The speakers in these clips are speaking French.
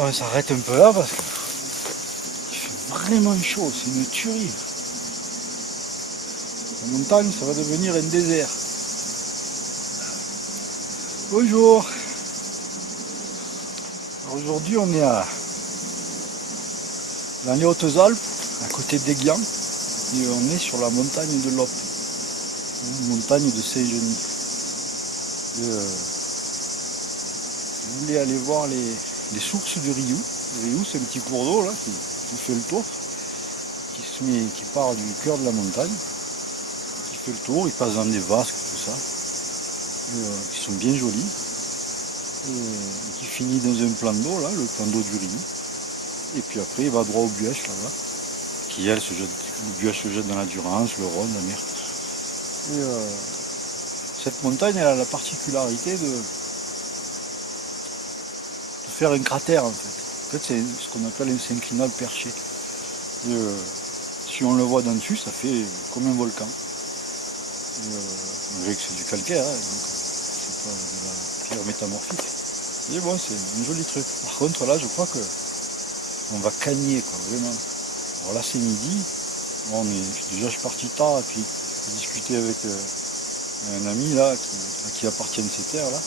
On s'arrête un peu là parce qu'il fait vraiment chaud, c'est une tuerie. La montagne, ça va devenir un désert. Bonjour. Aujourd'hui, on est dans les Hautes-Alpes, à côté d'Aiguillon, et on est sur la montagne de l'Op, une montagne de Saint-Genis. Je voulais aller voir les sources du Riou. Le Riou, c'est un petit cours d'eau là qui fait le tour, qui part du cœur de la montagne, qui fait le tour, il passe dans des vasques, tout ça, qui sont bien jolis, et qui finit dans un plan d'eau là, le plan d'eau du Riou. Et puis après il va droit au Buèche là-bas, qui elle se jette, le Buèche se jette dans la Durance, le Rhône, la mer. Et cette montagne elle a la particularité de faire un cratère en fait. En fait c'est ce qu'on appelle un synclinal perché. Et, si on le voit d'en dessus, ça fait comme un volcan. Malgré que c'est du calcaire, hein, donc c'est pas de la pierre métamorphique. Et bon, c'est un joli truc. Par contre là je crois que on va cagner quoi, vraiment. Alors là c'est midi, bon, je suis parti tard et puis j'ai discuté avec un ami là à qui appartiennent ces terres là.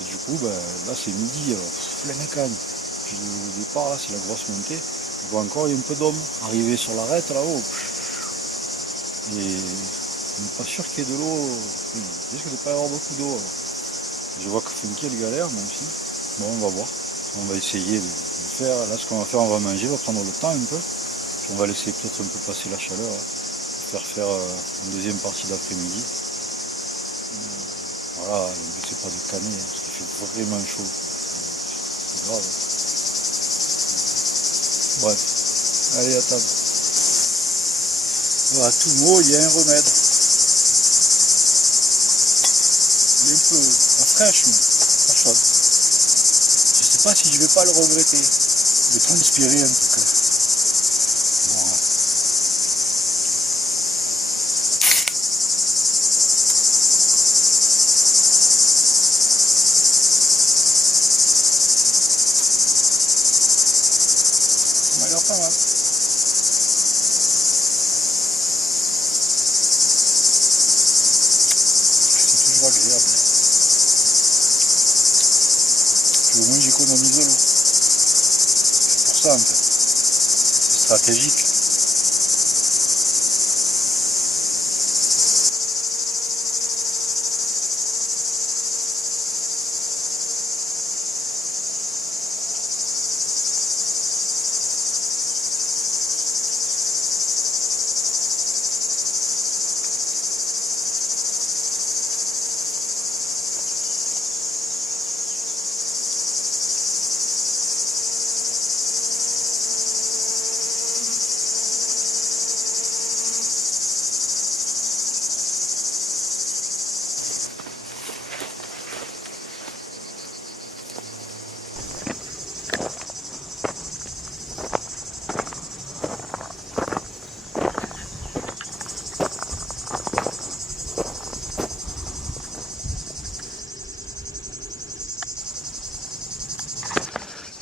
Et du coup là c'est midi, alors plein de cagne. Puis au départ là c'est la grosse montée, on voit encore il y a un peu d'homme. Arrivé sur l'arête là-haut. Et on n'est pas sûr qu'il y ait de l'eau, il risque de ne pas y avoir beaucoup d'eau. Je vois que Funky elle galère moi aussi. Bon on va voir. On va essayer de le faire. Là, ce qu'on va faire, on va manger, on va prendre le temps un peu. Puis on va laisser peut-être un peu passer la chaleur. Pour faire une deuxième partie d'après-midi. Voilà, le but c'est pas de canner, hein, parce qu'il fait vraiment chaud. C'est grave. Bref, allez à table. Voilà, à tout mot, il y a un remède. Il est un peu pas fraîche, mais pas chaude. Je sais pas si je vais pas le regretter de transpirer en tout cas. Bon, hein. Ça m'a l'air pas mal. C'est toujours agréable. Puis au moins j'économise de l'eau. C'est pour ça en fait. C'est stratégique.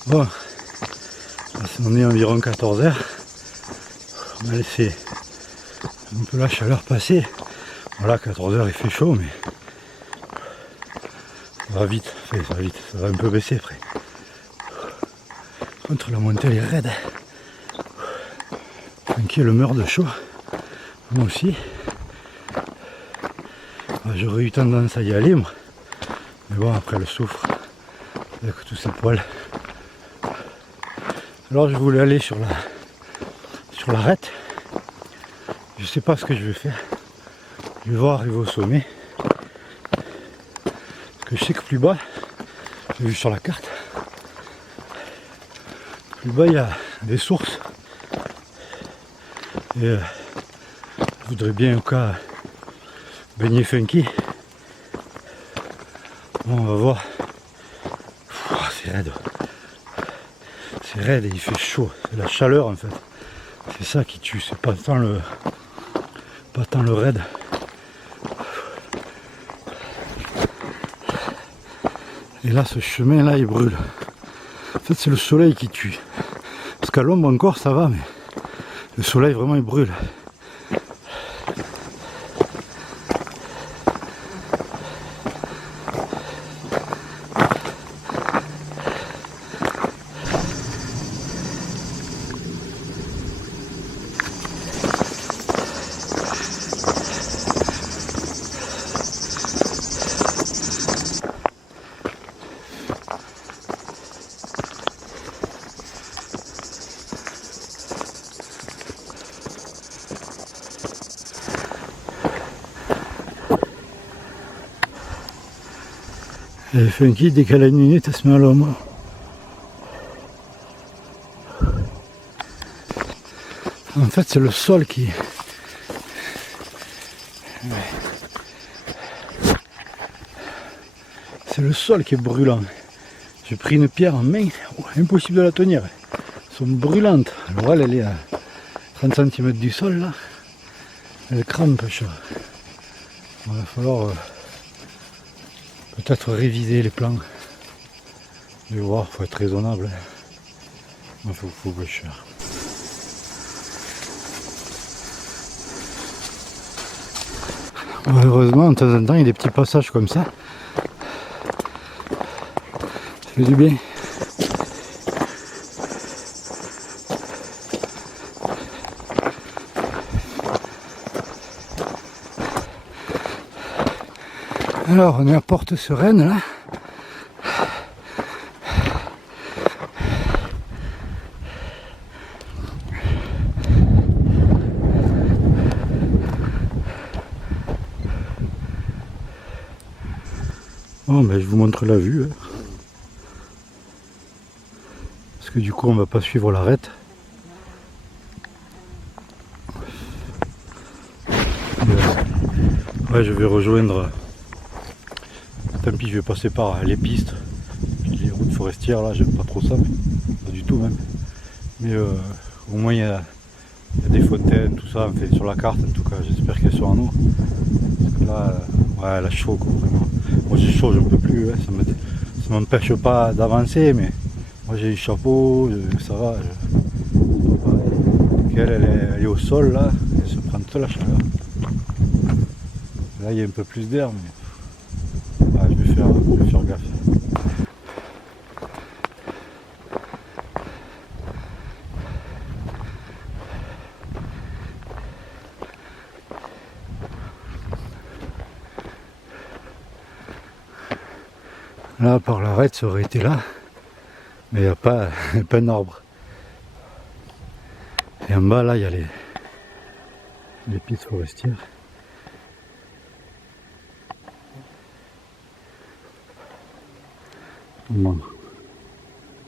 Bon, on est environ 14h. On a laissé un peu la chaleur passer. Voilà, 14h il fait chaud, mais ça va vite, ça va un peu baisser après. Contre la montée elle est raide. Funky le meurt de chaud. Moi aussi. J'aurais eu tendance à y aller moi. Mais bon après le souffre avec tous ces poils. Alors je voulais aller sur l'arête. Je sais pas ce que je vais faire. Je vais voir arriver au sommet. Parce que je sais que plus bas, j'ai vu sur la carte, plus bas il y a des sources. Et je voudrais bien au cas baigner Funky. Bon, on va voir. C'est raide. C'est raide et il fait chaud. C'est la chaleur en fait. C'est ça qui tue. C'est pas tant le raid. Et là, ce chemin-là, il brûle. En fait, c'est le soleil qui tue. Parce qu'à l'ombre encore, ça va, mais le soleil, vraiment, il brûle. Et Funky, dès qu'elle a une minute, elle se met à l'ombre. En fait, c'est le sol qui... C'est le sol qui est brûlant. J'ai pris une pierre en main, impossible de la tenir. Elles sont brûlantes. Alors elle est à 30 cm du sol là. Elle crampe, ça. Il va falloir peut-être réviser les plans. Je vais voir, il faut être raisonnable. Il faut que je cherche. Heureusement, de temps en temps, il y a des petits passages comme ça. Ça fait du bien. Alors, on est à Porte Sereine là. Bon, ben, je vous montre la vue. Hein. Parce que du coup, on va pas suivre l'arête. Ouais, je vais rejoindre. Tant pis, je vais passer par les pistes, puis les routes forestières là, j'aime pas trop ça, mais pas du tout même. Mais au moins il y a des fontaines, tout ça, enfin, sur la carte en tout cas, j'espère qu'elles sont en eau. Parce que là, ouais, là chaud quoi, vraiment. Moi j'ai chaud, je ne peux plus, hein, ça m'empêche pas d'avancer, mais moi j'ai le chapeau, ça va. Elle est au sol là, elle se prend toute la chaleur. Là il y a un peu plus d'air, mais. Je vais faire gaffe. Là, par l'arête, ça aurait été là, mais il n'y a pas un arbre. Et en bas, là, il y a les pistes forestières. Bon.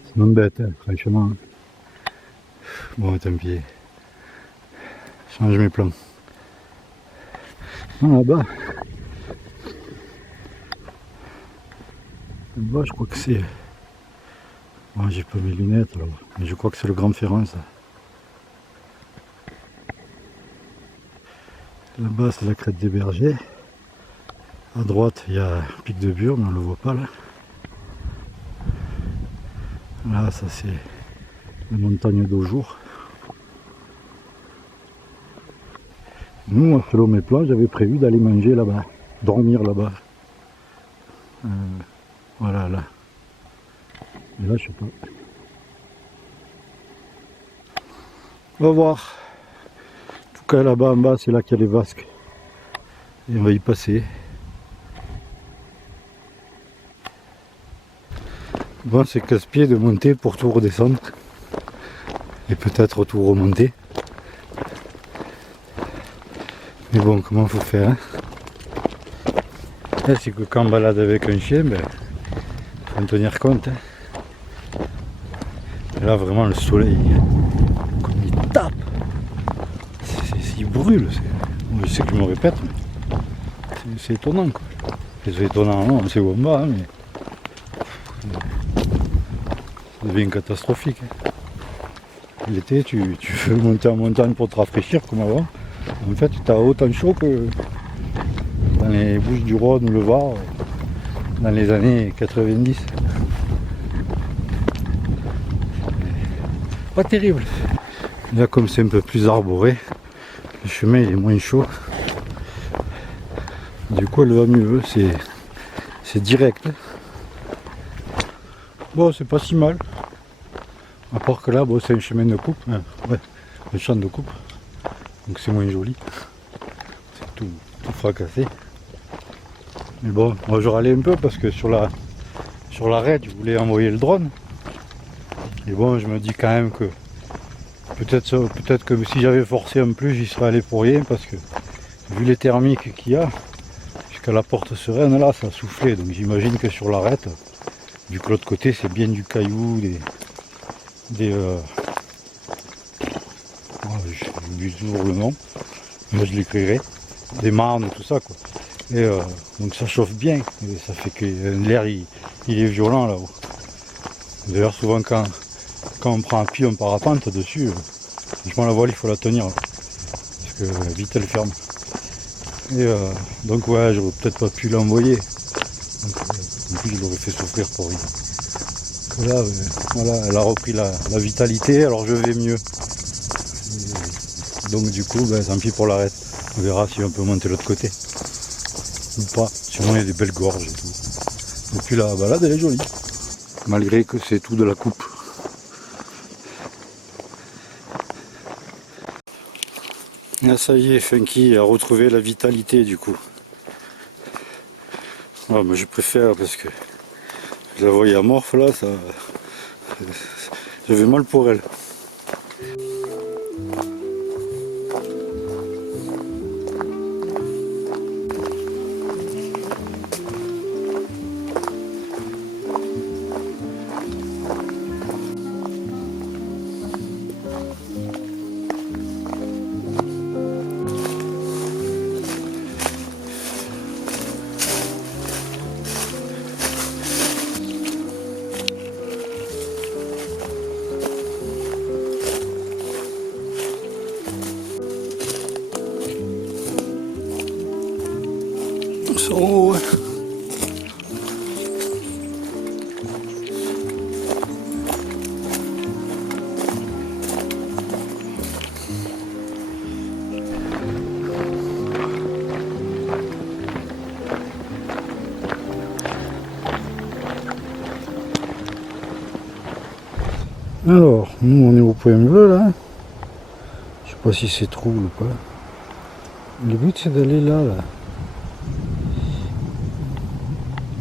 Ça m'embête, hein, franchement. Bon, tant pis. Je change mes plans. Non, là-bas. Là-bas, je crois que c'est... Bon, j'ai pas mes lunettes, alors. Mais je crois que c'est le Grand Ferrand, ça. Là-bas, c'est la crête des Bergers. À droite, il y a Pic de Bure, mais on ne le voit pas, là. Là, ça c'est la montagne d'Aujour. Nous, selon mes plans, j'avais prévu d'aller manger là-bas, dormir là-bas. Voilà, là. Et là, je sais pas. On va voir. En tout cas, là-bas en bas, c'est là qu'il y a les vasques. Et on va y passer. Bon, c'est casse-pied de monter pour tout redescendre. Et peut-être tout remonter. Mais bon, comment faut faire hein. Là, c'est que quand on balade avec un chien, ben, faut en tenir compte. Hein. Et là, vraiment, le soleil, comme il tape, il brûle. Je sais que je me répète, mais c'est étonnant. Quoi. C'est étonnant, non, c'est où on va, hein, mais ça devient catastrophique. Hein. L'été, tu veux monter en montagne pour te rafraîchir comme avant. En fait, tu as autant chaud que dans les Bouches-du-Rhône ou le Var, dans les années 90. Pas terrible. Là, comme c'est un peu plus arboré, le chemin il est moins chaud. Du coup, elle va mieux, c'est direct. Bon, c'est pas si mal. À part que là, bon, c'est un chemin de coupe, ouais, un champ de coupe. Donc c'est moins joli. C'est tout fracassé. Mais bon, moi je râlais un peu parce que sur l'arrêt, je voulais envoyer le drone. Et bon, je me dis quand même que peut-être que si j'avais forcé un plus, j'y serais allé pour rien parce que vu les thermiques qu'il y a, jusqu'à la porte sereine là, ça soufflait. Donc j'imagine que sur l'arête, vu que l'autre côté c'est bien du caillou, j'oublie toujours le nom, mais je l'écrirai, des marnes, tout ça quoi. Et donc ça chauffe bien, et ça fait que l'air il est violent là-haut. D'ailleurs souvent quand on prend un pied en parapente dessus, franchement la voile il faut la tenir, parce que vite elle ferme. Et donc ouais, j'aurais peut-être pas pu l'envoyer. Donc en plus je l'aurais fait souffrir pour rien. Que là, voilà, elle a repris la vitalité, alors je vais mieux. Et donc du coup, tant pis pour l'arête. On verra si on peut monter l'autre côté. Ou pas. Sinon il y a des belles gorges et tout. Et puis la balade elle est jolie. Malgré que c'est tout de la coupe. Là ça y est, Funky a retrouvé la vitalité du coup. Ah, mais je préfère parce que je la voyais amorphe là, ça. J'avais mal pour elle. Oh. Alors, nous on est au point bleu là. Je sais pas si c'est trou ou pas. Le but c'est d'aller là.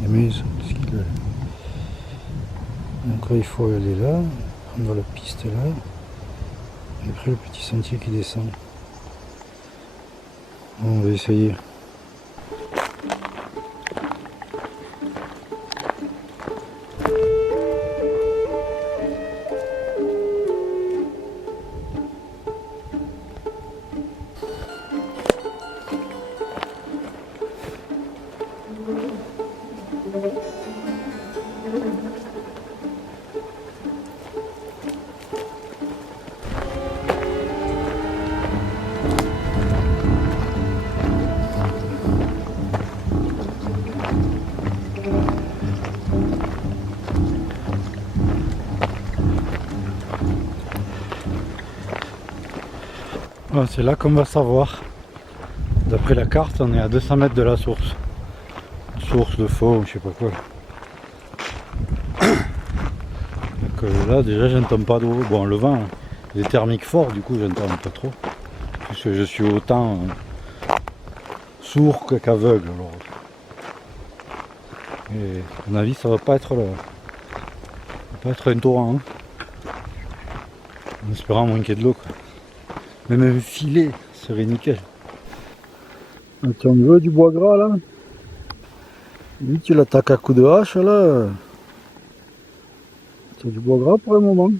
Mais ce qu'il a. Donc là il faut aller là, prendre la piste là. Et après le petit sentier qui descend. On va essayer. Ah, c'est là qu'on va savoir. D'après la carte, on est à 200 mètres de la source. Source de fond, je sais pas quoi. Donc là déjà j'entends pas d'eau. Bon, le vent, il est thermique fort, du coup j'entends pas trop. Puisque je suis autant sourd qu'aveugle. Alors. Et à mon avis ça va pas être un torrent. Hein. En espérant moins qu'il y ait de l'eau. Même un filet serait nickel. Tu en veux du bois gras là? Lui tu l'attaques à coups de hache là. Tu as du bois gras pour le moment.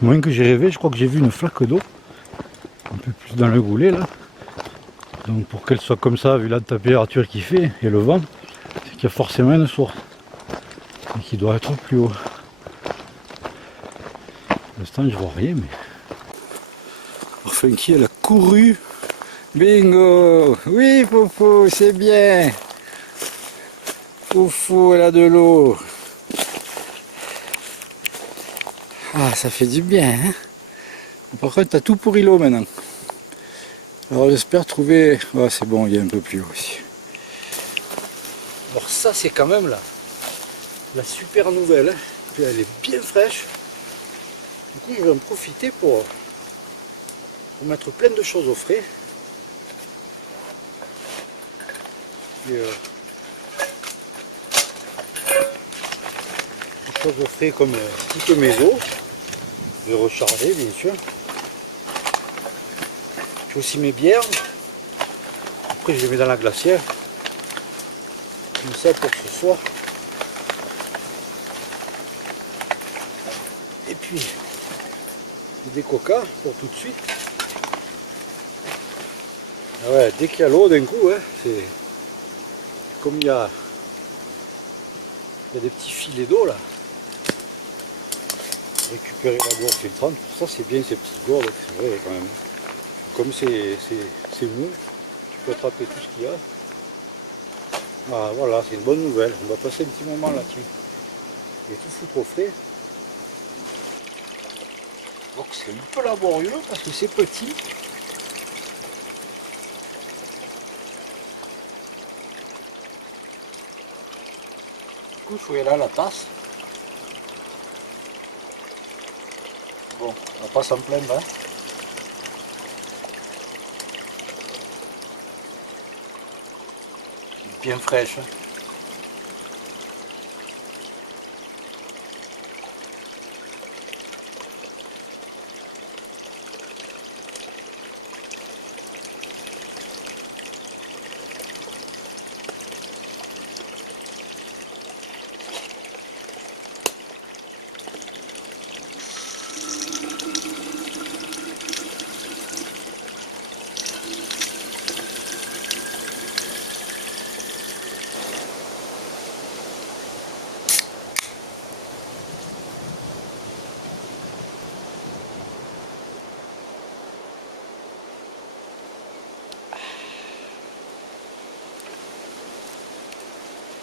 Moins que j'ai rêvé, je crois que j'ai vu une flaque d'eau. Un peu plus dans le goulet là. Donc pour qu'elle soit comme ça, vu la température qu'il fait et le vent, c'est qu'il y a forcément une source. Et qui doit être plus haut. l'instant, je vois rien, mais... Enfin, qui elle a couru. Bingo! Oui, Foufou, c'est bien! Foufou, elle a de l'eau. Ah, ça fait du bien, hein? Par contre, t'as tout pourri l'eau maintenant. Alors, j'espère trouver... Ah, c'est bon, il y a un peu plus haut aussi. Alors ça, c'est quand même la super nouvelle. Hein. Puis elle est bien fraîche. Du coup, je vais en profiter pour mettre plein de choses au frais. Et, des choses au frais comme toutes mes eaux. Je vais recharger, bien sûr. Puis aussi mes bières. Après, je les mets dans la glacière. Comme ça pour ce soir. Et puis, des coca pour tout de suite. Ah ouais, dès qu'il y a l'eau d'un coup, hein, c'est comme il y a des petits filets d'eau là. Récupérer la gourde filtrante, pour ça c'est bien ces petites gourdes, c'est vrai quand même. Comme c'est mou, tu peux attraper tout ce qu'il y a. Ah voilà, c'est une bonne nouvelle. On va passer un petit moment là-dessus. Et tout foutre au frais. Donc c'est un peu laborieux parce que c'est petit. Du coup, il faut y aller à la tasse. Bon, on va pas s'en plaindre. Hein. Bien fraîche. Hein.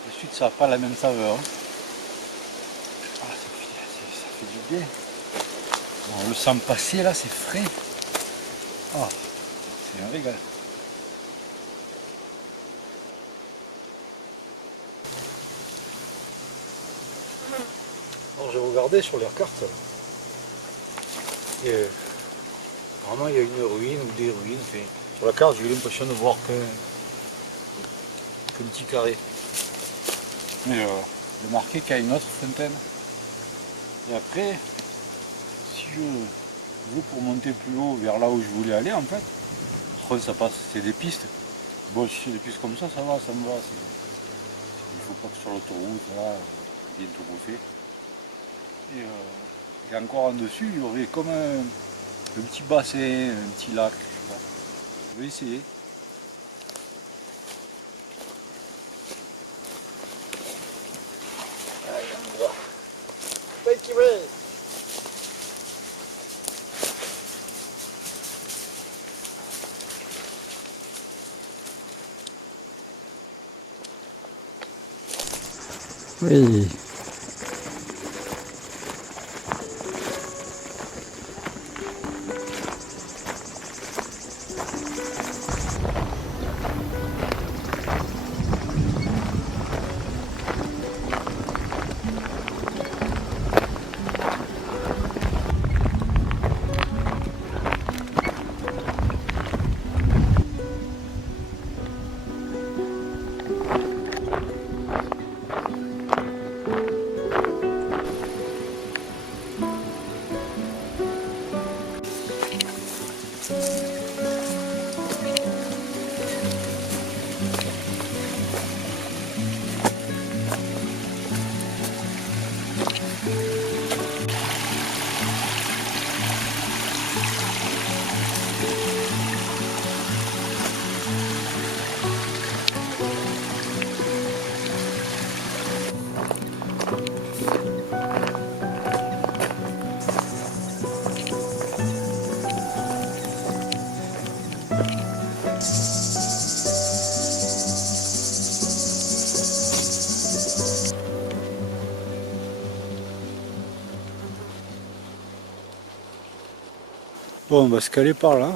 De suite, ça n'a pas la même saveur. Hein. Ah, ça fait du bien. On le sent passer là, c'est frais. Ah, c'est un régal. Alors j'ai regardé sur leur carte. Et vraiment il y a une ruine ou des ruines. Enfin, sur la carte j'ai eu l'impression de voir qu'un petit carré. Mais de marquer qu'il y a une autre fontaine. Et après, si je veux pour monter plus haut vers là où je voulais aller en fait, ça passe, c'est des pistes. Bon, si c'est des pistes comme ça va, ça me va. Il ne faut pas que sur l'autoroute, là, bientôt bouffé. Et encore en dessus, il y aurait comme un petit bassin, un petit lac. Je sais pas. Je vais essayer. Oui. Bon, on va se caler par là.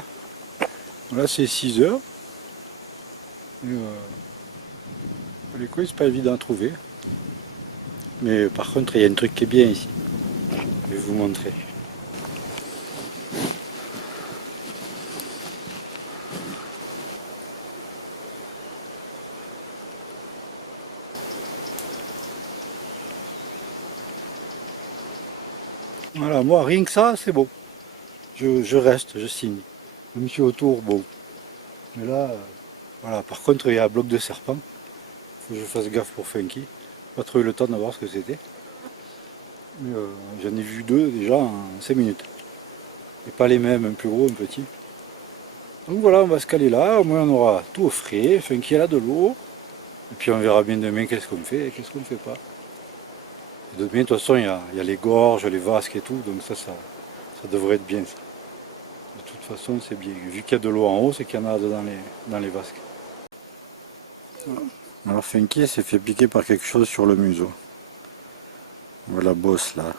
Là, c'est 6 heures. Et, les coins, c'est pas évident à trouver. Mais par contre, il y a un truc qui est bien ici. Je vais vous montrer. Voilà, moi, rien que ça, c'est beau. Je reste, je signe. Je me suis autour, bon. Mais là, voilà. Par contre, il y a un bloc de serpent. Faut que je fasse gaffe pour Funky. J'ai pas trop eu le temps de voir ce que c'était. Mais j'en ai vu deux déjà en 5 minutes. Et pas les mêmes, un plus gros, un petit. Donc voilà, on va se caler là. Au moins, on aura tout au frais. Funky, elle a de l'eau. Et puis on verra bien demain qu'est-ce qu'on fait et qu'est-ce qu'on ne fait pas. Et demain, de toute façon, il y a les gorges, les vasques et tout. Donc ça devrait être bien ça. De toute façon, c'est bien. Vu qu'il y a de l'eau en haut, c'est qu'il y en a dans les vasques. Alors Funky s'est fait piquer par quelque chose sur le museau. On voit la bosse là.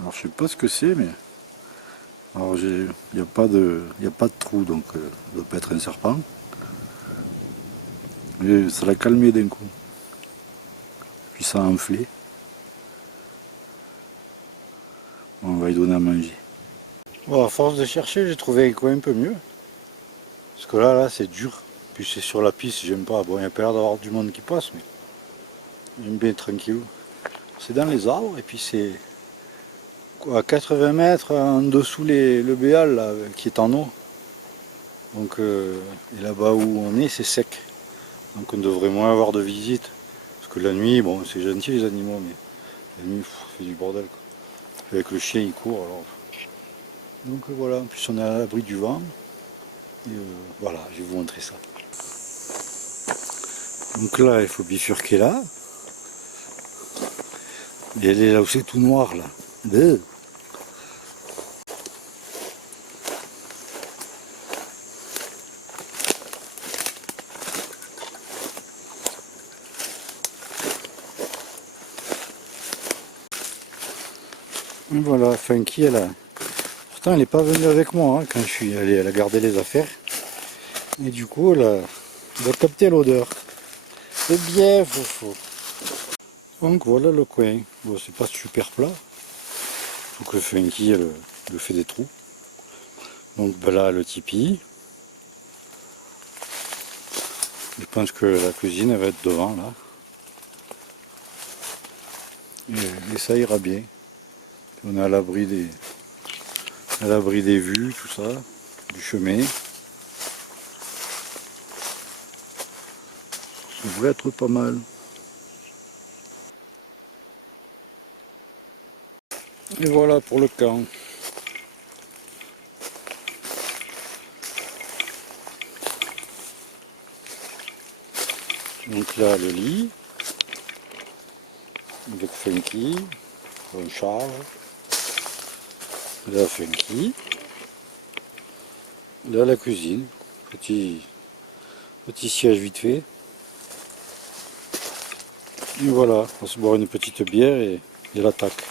Alors je sais pas ce que c'est, mais alors il n'y a pas de trou, donc ça doit pas être un serpent. Mais ça l'a calmé d'un coup. Puis ça a enflé. On va lui donner à manger. Bon, à force de chercher, j'ai trouvé un coin un peu mieux. Parce que là c'est dur. Puis c'est sur la piste, j'aime pas. Bon, il y a pas l'air d'avoir du monde qui passe, mais j'aime bien être tranquille. C'est dans les arbres, et puis c'est à 80 mètres en dessous le béal là, qui est en eau. Donc, et là-bas où on est, c'est sec. Donc on devrait moins avoir de visites. Parce que la nuit, bon, c'est gentil les animaux, mais la nuit, c'est du bordel, quoi. Avec le chien, il court, alors. Donc voilà, en plus on est à l'abri du vent. Et voilà, je vais vous montrer ça. Donc là, il faut bifurquer là. Et elle est là où c'est tout noir, là. Bleu. Et voilà, Funky, pourtant, elle n'est pas venue avec moi hein, quand je suis allé. Elle a gardé les affaires. Et du coup, elle a capté l'odeur. C'est bien, foufou. Donc voilà le coin. Bon, c'est pas super plat. Donc le Funky, elle fait des trous. Donc ben là, le tipi. Je pense que la cuisine elle va être devant là. Et ça ira bien. On est à l'abri des vues, tout ça, du chemin. Ça devrait être pas mal. Et voilà pour le camp. Donc là le lit, avec Funky, on charge. Là Funky. Là la cuisine, petit siège vite fait. Et voilà, on va se boire une petite bière et l'attaque.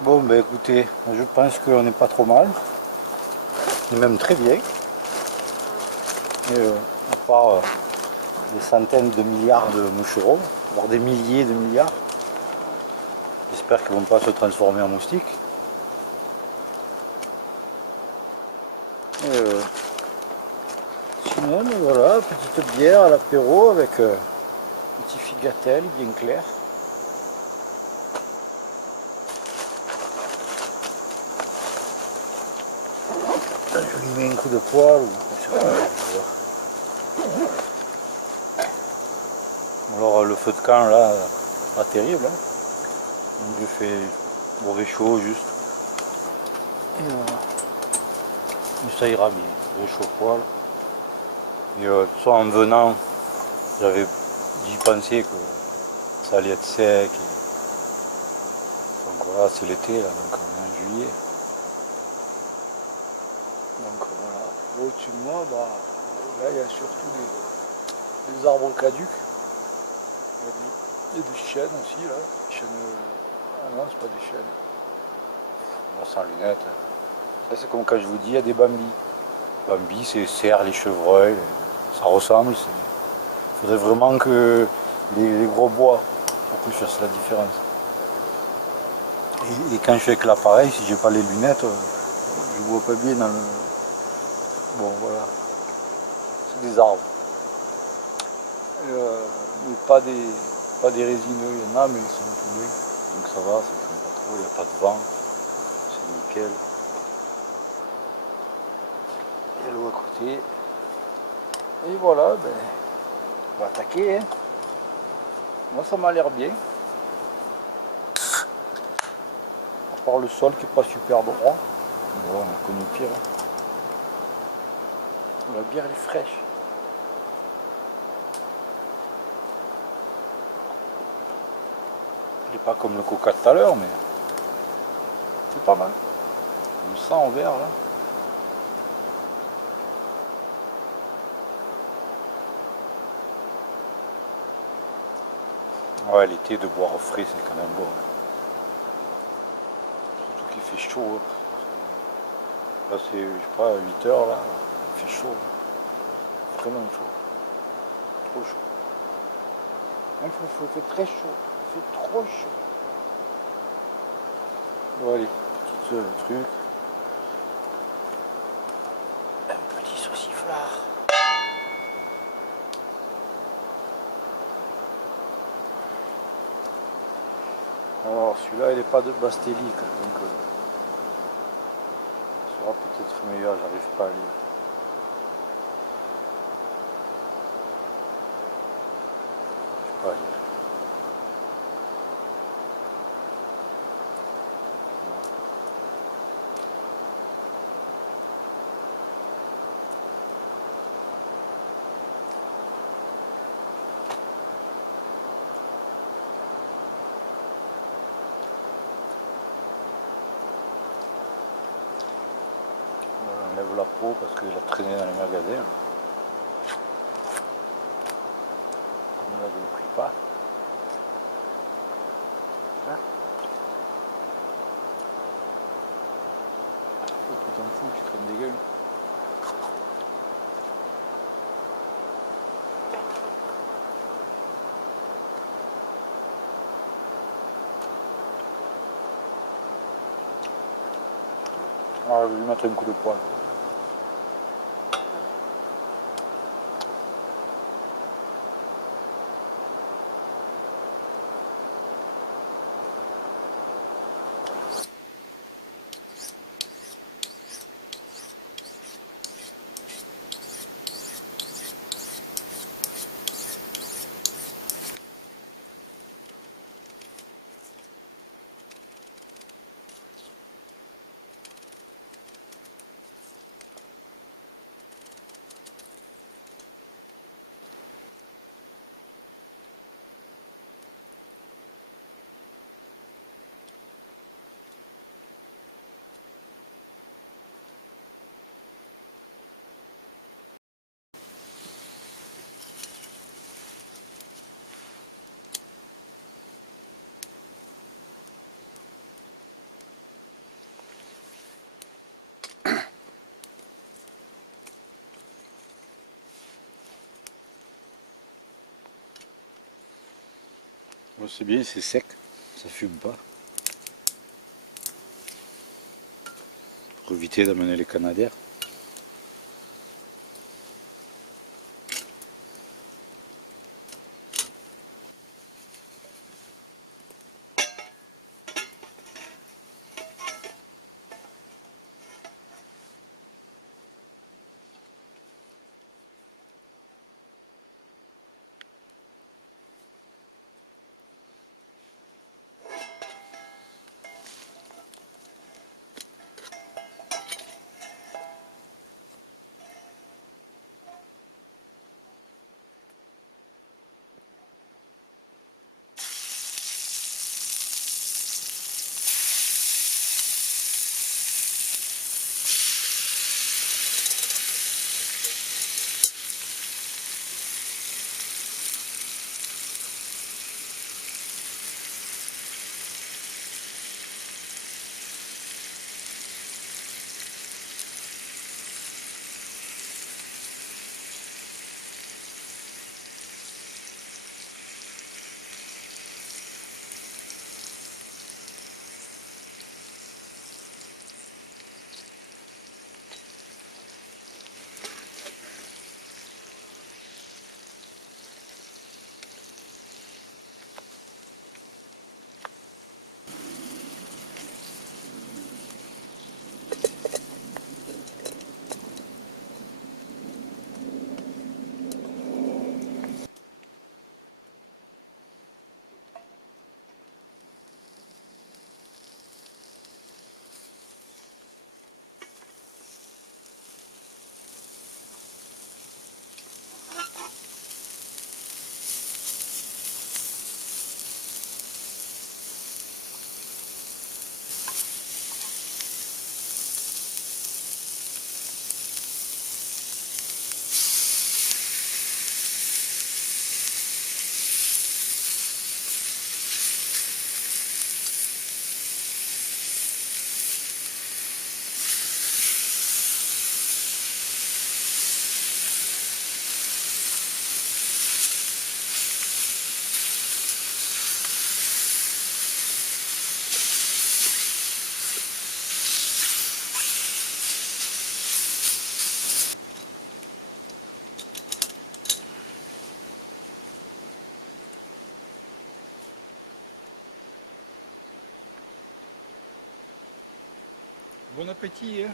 Bon ben écoutez, je pense qu'on n'est pas trop mal. Et même très bien. Et, à part des centaines de milliards de moucherons, voire des milliers de milliards. J'espère qu'ils ne vont pas se transformer en moustiques. Et, sinon, voilà, petite bière à l'apéro avec petit figatel bien clair. Je lui mets un coup de poêle. Alors le feu de camp là, pas terrible. Hein. Donc je fais au réchaud juste. Et ça ira bien, réchaud poêle. Et de toute façon, en venant, j'y pensais que ça allait être sec. Donc voilà, c'est l'été là, donc on est en juillet. Donc voilà, au-dessus de moi, bah, là il y a surtout des arbres caducs. Il y a des chênes aussi là, chênes Ah non, c'est pas des chênes. Moi, sans lunettes. Ça, c'est comme quand je vous dis, il y a des bambis. Bambi, c'est cerf, les chevreuils, ça ressemble. Il faudrait vraiment que les gros bois pour que je fasse la différence. Et quand je fais avec l'appareil, si j'ai pas les lunettes, je vois pas bien dans le. Bon, voilà. C'est des arbres. Mais pas des résineux, il y en a, mais ils sont tombés. Donc ça va, ça ne fume pas trop, il n'y a pas de vent. C'est nickel. Et l'eau à côté. Et voilà, ben, on va attaquer. Hein. Moi ça m'a l'air bien. À part le sol qui n'est pas super droit. Bon, on connaît pire. Hein. La bière elle est fraîche. Elle n'est pas comme le coca de tout à l'heure, mais c'est pas mal. On le sent en verre là. Ouais, l'été de boire au frais c'est quand même bon. Hein. Surtout qu'il fait chaud. Hein. Là c'est, je sais pas, 8 heures là. Il fait chaud. Vraiment chaud. Trop chaud. Il fait très chaud. Il fait trop chaud. Bon allez, petit truc. Un petit sauciflard. Alors celui-là il n'est pas de bastélique, donc ce sera peut-être meilleur, j'arrive pas à lire. Pas à lire. On enlève la peau parce qu'il a traîné dans les magasins. Comme là je ne le prie pas. Là. Oh, tu t'en fous, tu traînes des gueules. Alors je vais lui mettre un coup de poing. Bon, c'est bien, c'est sec, ça fume pas. Pour éviter d'amener les canadaires. Bon appétit, hein.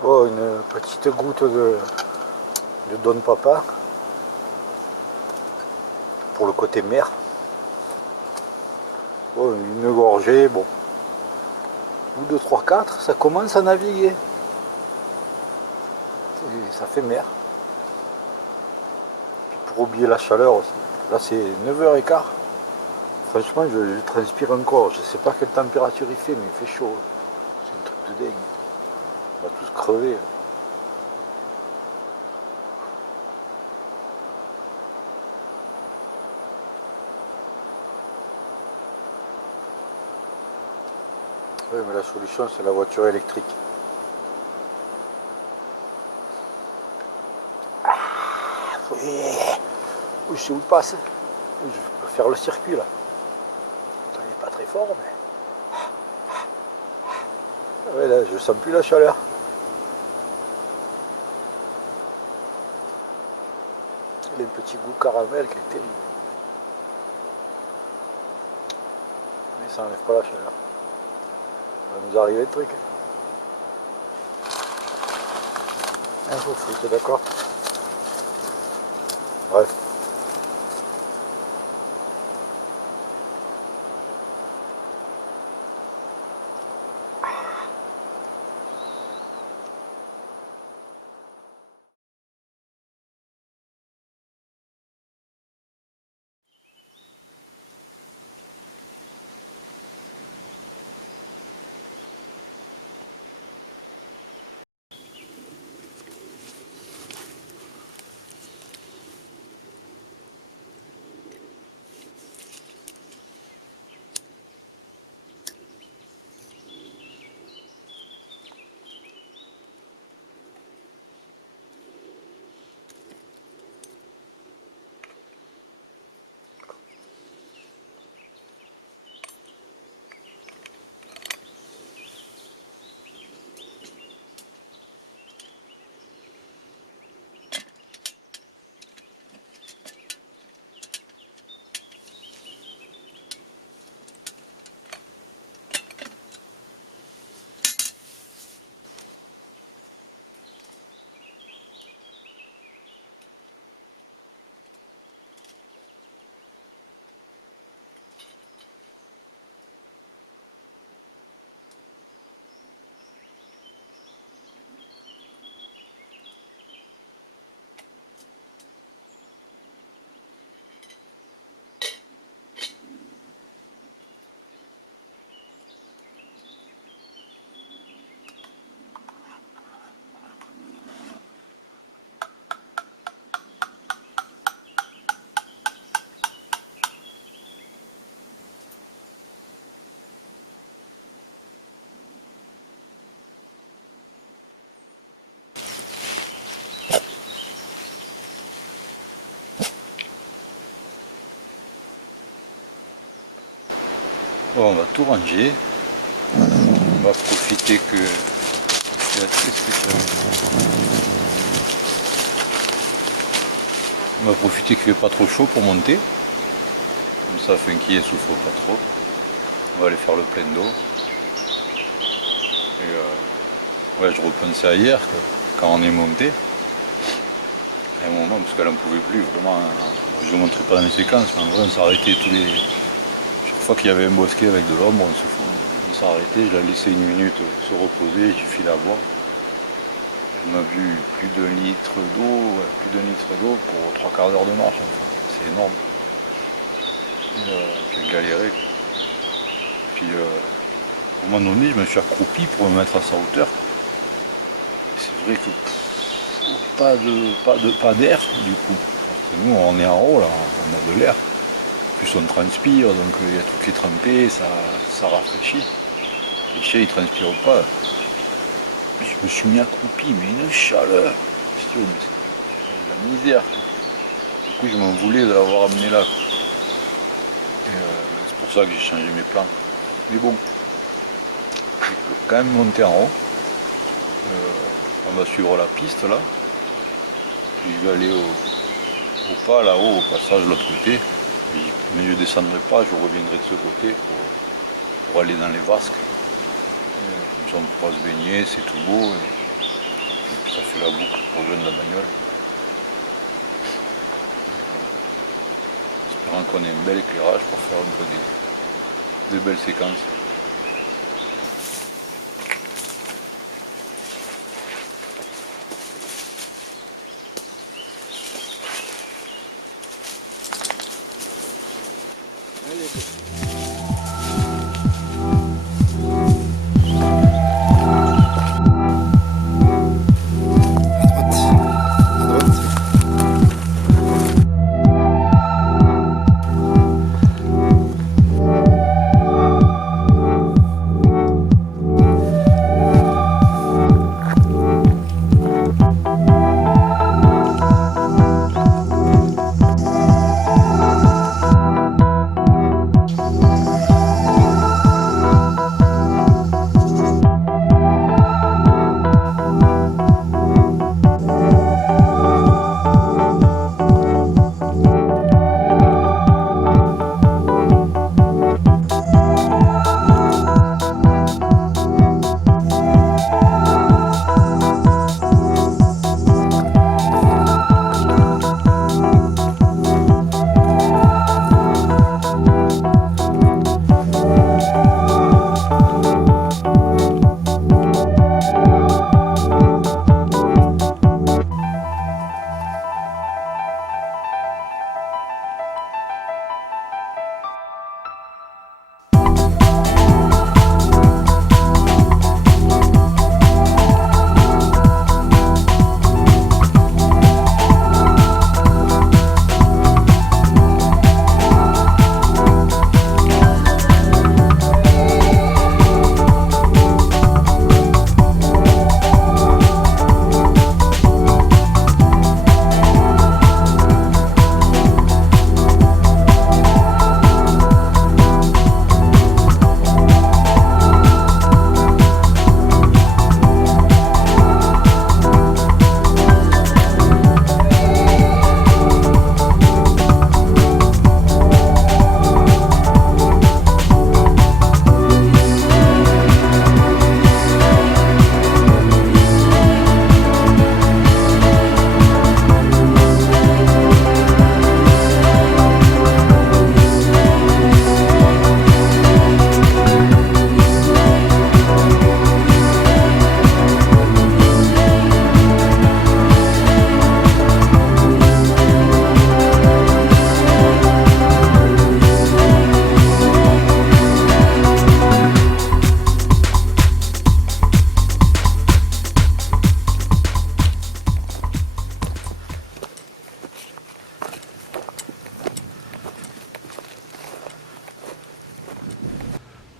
Bon, une petite goutte de Don Papa pour le côté mer. Bon, une gorgée, bon. Ou 2, 3, 4, ça commence à naviguer. Et ça fait mer. Puis pour oublier la chaleur aussi. Là c'est 9h15. Franchement je transpire encore. Je sais pas quelle température il fait, mais il fait chaud. C'est un truc de dingue. On va tous crever. Oui, mais la solution c'est la voiture électrique. Oui, je sais où il passe. Je peux faire le circuit là. Il n'est pas très fort, mais. Ouais, là, je sens plus la chaleur. Il a un petit goût caramel qui est terrible. Mais ça n'enlève pas la chaleur. Il va nous arriver le truc. Un faux foot, d'accord. Bref. Bon, on va tout ranger. On va profiter que c'est assez spécial. On va profiter qu'il ne fait pas trop chaud pour monter. Comme ça, Funky ne souffre pas trop. On va aller faire le plein d'eau. Et ouais, je repensais à hier, quand on est monté. À un moment, parce qu'elle n'en pouvait plus, vraiment. Je ne vous montrerai pas dans les séquences, mais en vrai, on s'arrêtait tous les. Chaque fois qu'il y avait un bosquet avec de l'ombre, on s'est arrêtée, je l'ai laissé une minute se reposer, j'ai filé à boire. Elle m'a bu plus d'un litre d'eau pour 3/4 d'heure de marche. C'est énorme. J'ai galéré. Puis à un moment donné, je me suis accroupi pour me mettre à sa hauteur. C'est vrai que pas d'air du coup. Parce que nous on est en haut là, on a de l'air. Plus on transpire, donc il y a tout qui est trempé, ça rafraîchit. Les chiens ils transpirent pas. Je me suis mis accroupi, mais une chaleur. C'est la misère. Du coup je m'en voulais de l'avoir amené là. C'est pour ça que j'ai changé mes plans. Mais bon, j'ai quand même monté en haut. On va suivre la piste là. Puis je vais aller au pas là-haut, au passage de l'autre côté. Mais je ne descendrai pas, je reviendrai de ce côté pour aller dans les vasques. Comme ça on pourra se baigner, c'est tout beau. Et ça fait la boucle pour rejoindre la bagnole. Espérant qu'on ait un bel éclairage pour faire un peu des belles séquences.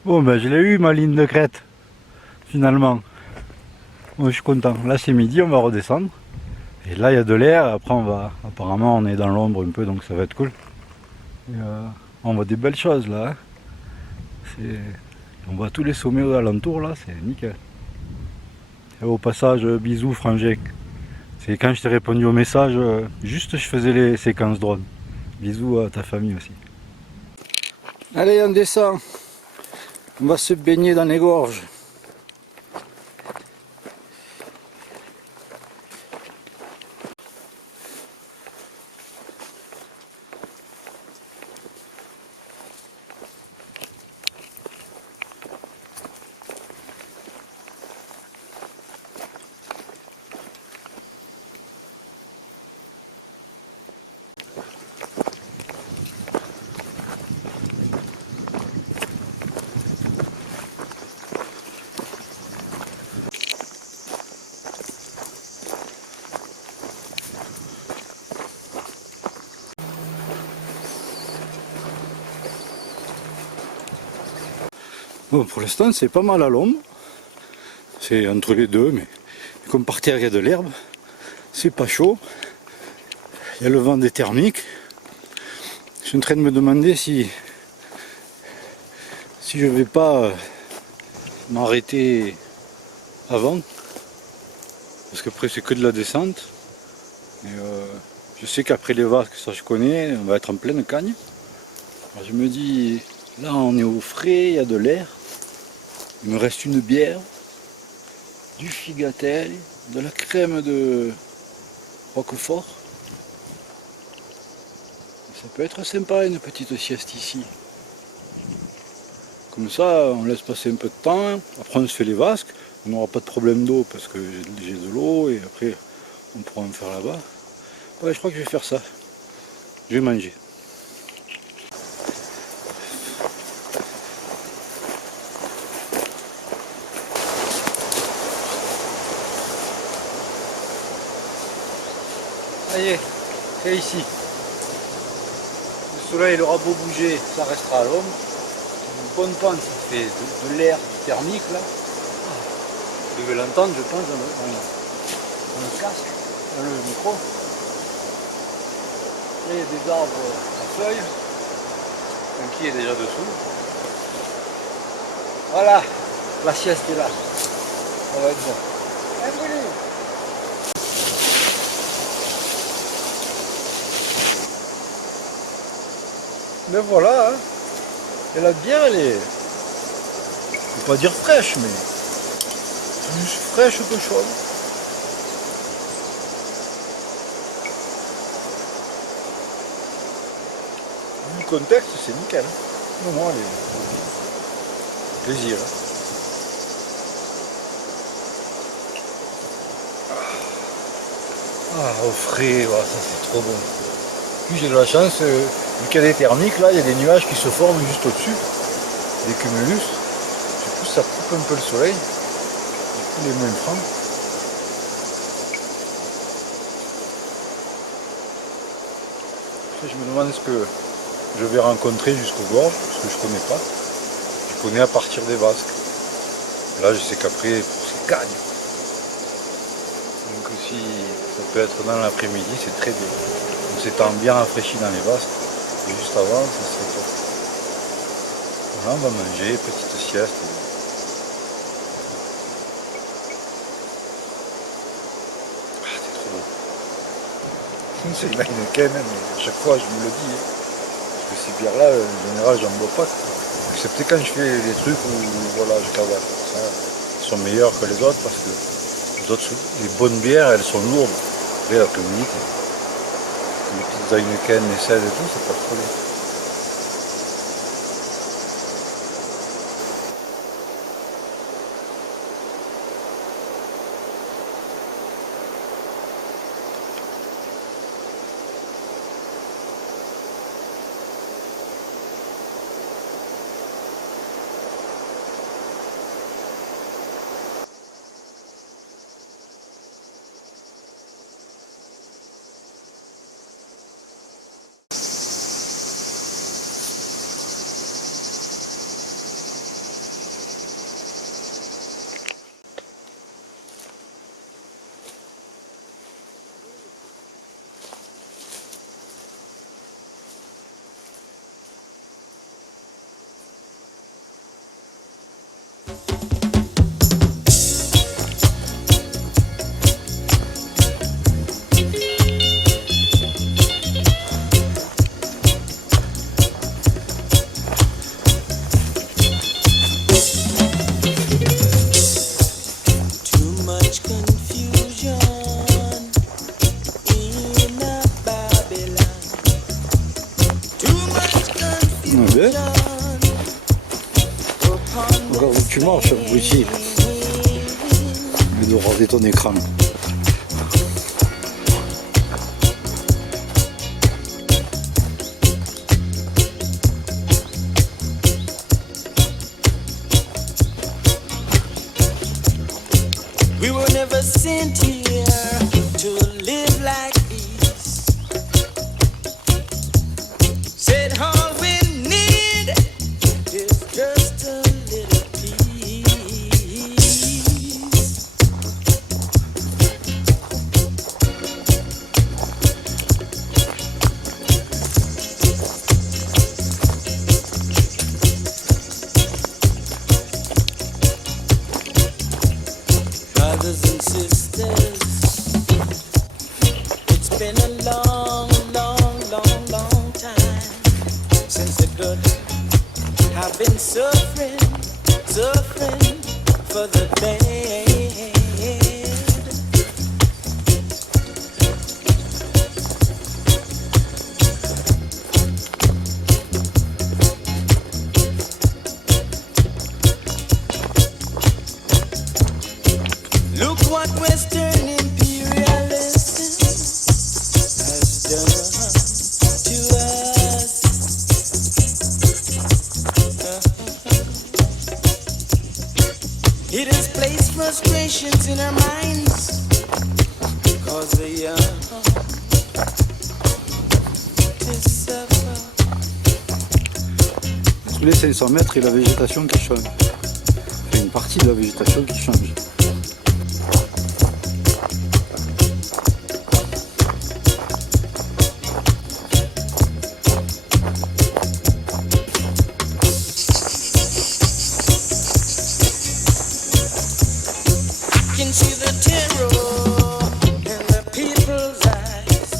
Bon ben je l'ai eu ma ligne de crête, finalement. Bon, je suis content. Là c'est midi, on va redescendre. Et là il y a de l'air, après apparemment on est dans l'ombre un peu, donc ça va être cool. Et, on voit des belles choses là. On voit tous les sommets alentours là, c'est nickel. Et au passage, bisous Frangé. C'est quand je t'ai répondu au message, juste je faisais les séquences drone. Bisous à ta famille aussi. Allez, on descend. On va se baigner dans les gorges. Bon, pour l'instant, c'est pas mal à l'ombre. C'est entre les deux, mais comme par terre il y a de l'herbe, c'est pas chaud. Il y a le vent des thermiques. Je suis en train de me demander si je vais pas m'arrêter avant. Parce qu'après c'est que de la descente. Et je sais qu'après les vasques, ça je connais, on va être en pleine cagne. Alors je me dis, là on est au frais, il y a de l'air. Il me reste une bière, du figatel, de la crème de Roquefort. Ça peut être sympa une petite sieste ici. Comme ça, on laisse passer un peu de temps, après on se fait les vasques, on n'aura pas de problème d'eau parce que j'ai de l'eau et après on pourra en faire là-bas. Ouais, je crois que je vais faire ça. Je vais manger. Ça y est, c'est ici. Le soleil il aura beau bouger, ça restera à l'ombre. Une bonne pente, ça fait de l'air thermique là. Vous devez l'entendre, je pense, dans le casque, dans le micro. Et il y a des arbres à feuilles. Un qui est déjà dessous. Voilà, la sieste est là. Ça va être bon. Mais voilà, hein. Et la bière, elle est, je ne peux pas dire fraîche, mais plus fraîche que chaude. Vu le contexte, c'est nickel. Non, non, elle est plaisir. Ah, au frais, voilà, ça c'est trop bon. Puis j'ai de la chance, vu qu'il y a des thermiques, là, il y a des nuages qui se forment juste au-dessus, des cumulus. Du coup, ça coupe un peu le soleil. Du coup, les moins francs. Après, je me demande ce que je vais rencontrer jusqu'au gorge, parce que je ne connais pas. Je connais à partir des vasques. Et là, je sais qu'après, c'est gagne. Donc si ça peut être dans l'après-midi, c'est très bien. On s'étend bien rafraîchi dans les vasques. Et juste avant, ça serait top. Voilà, on va manger, petite sieste. Ah, c'est trop beau. C'est une Heineken, mais à chaque fois je me le dis. Parce que ces bières-là, en général, j'en bois pas. Excepté quand je fais des trucs où voilà, je cavale. Ça, ils sont meilleurs que les autres parce que les bonnes bières, elles sont lourdes. Après, la communique, les petites Heineken, les 16 et tout, c'est pas trop bien. Encore où tu marches, abruti. Mais de raser ton écran. We were never sent here to live like these. Said all we need is just a little but I've been suffering for the bad. Look what Western imperialism has done to us. It has placed frustrations in our minds, cause the young to suffer. Tous les 500 mètres, et la végétation qui change. C'est une partie de la végétation qui change. Can see the terror in the people's eyes.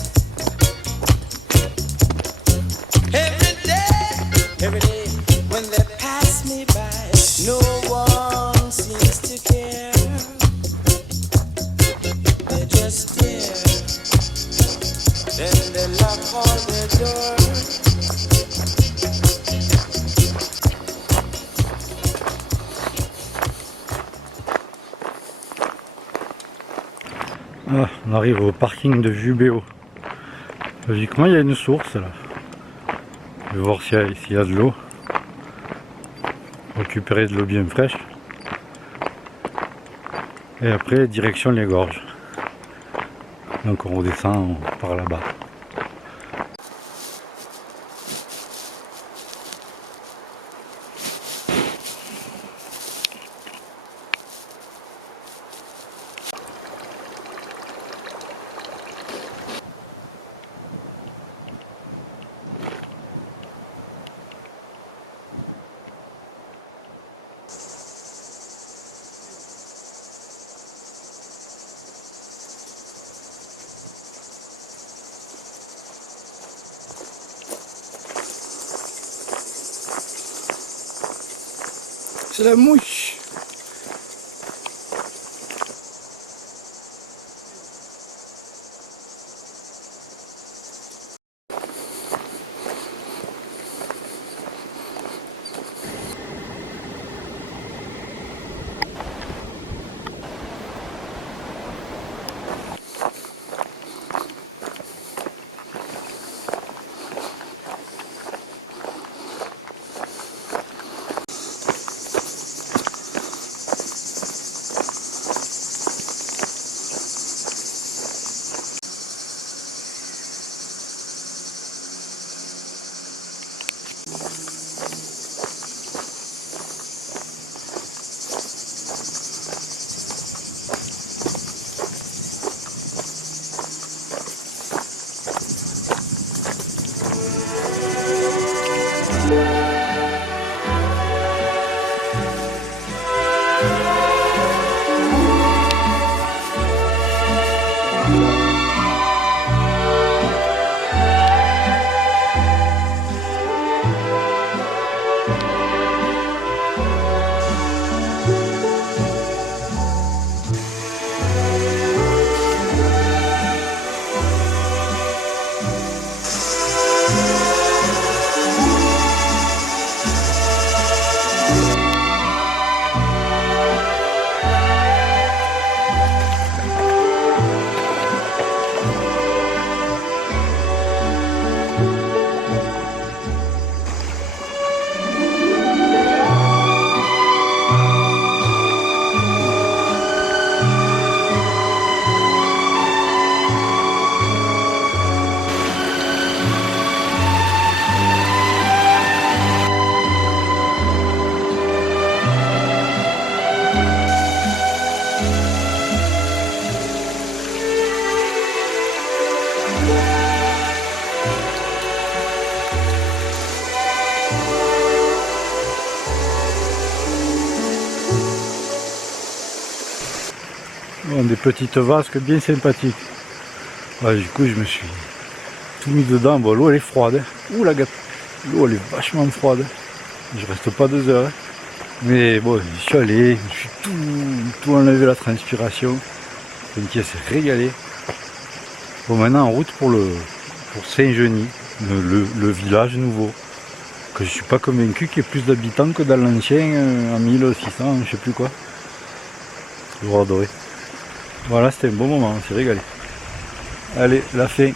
Every day when they pass me by, no one seems to care. They just stare, then they lock all their doors. Ah, on arrive au parking de Jubéo. Logiquement, il y a une source là. Je vais voir s'il y a de l'eau. Récupérer de l'eau bien fraîche. Et après, direction les gorges. Donc on redescend par là-bas. C'est la mouche. Bon, des petites vasques bien sympathiques. Ouais, du coup, je me suis tout mis dedans. Bon, l'eau elle est froide. Hein. Ouh la gâte. L'eau elle est vachement froide. Je reste pas 2 heures. Mais bon, j'y suis allé, je suis tout enlevé la transpiration. Cynthia s'est régalé. Bon, maintenant en route pour Saint-Genis, le village nouveau. Que je suis pas convaincu qu'il y ait plus d'habitants que dans l'ancien en 1600, je sais plus quoi. J'aurais adoré. Voilà, c'était un bon moment, on s'est régalé. Allez, la fin.